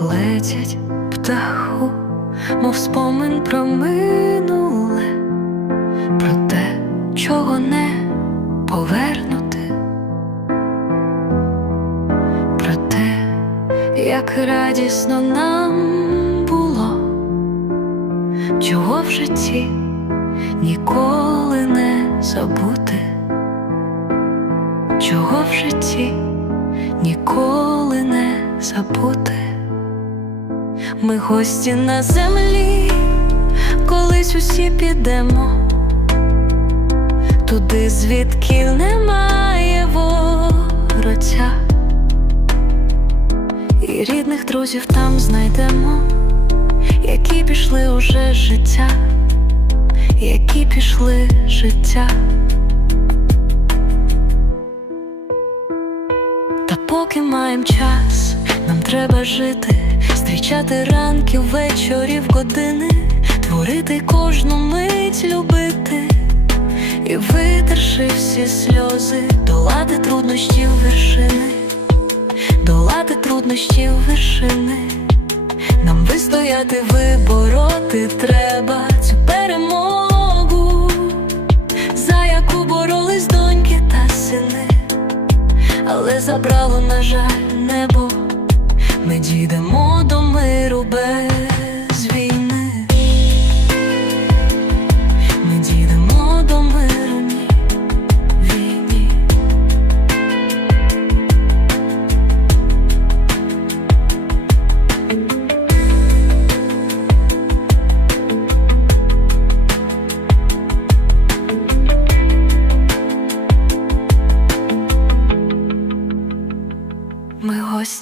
летять птаху, мов спомин про минуле, про те, чого не повернути, про те, як радісно нам було, чого в житті ніколи не забути, чого в житті ніколи не забути. Ми гості на землі, колись усі підемо, туди звідки немає вороття, і рідних друзів там знайдемо, які пішли уже життя, які пішли життя. Та поки маєм час, нам треба жити, зустрічати ранки, вечорів, години, творити кожну мить, любити. І витерши всі сльози, долати труднощів вершини, долати труднощів вершини, нам вистояти, вибороти треба цю перемогу, за яку боролись доньки та сини. Але забрало, на жаль, небо. Ми дійдемо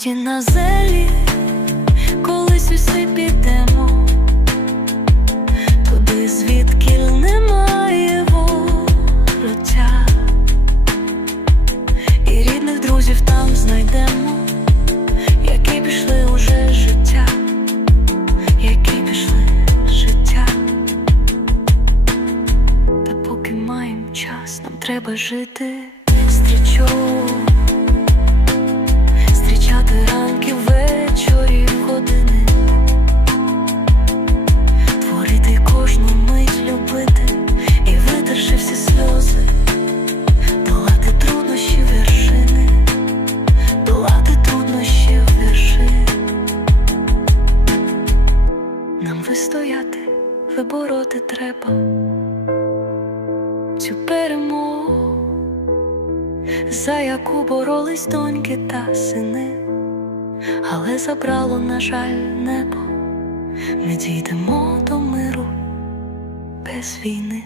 Ми на зелі, колись усі підемо, туди звідки немає вороття, і рідних друзів там знайдемо, які пішли уже життя, які пішли життя. Та поки маємо час, нам треба жити стрічок. Вистояти, вибороти треба цю перемогу за яку боролись доньки та сини, але забрало, на жаль, небо. Ми дійдемо до миру без війни.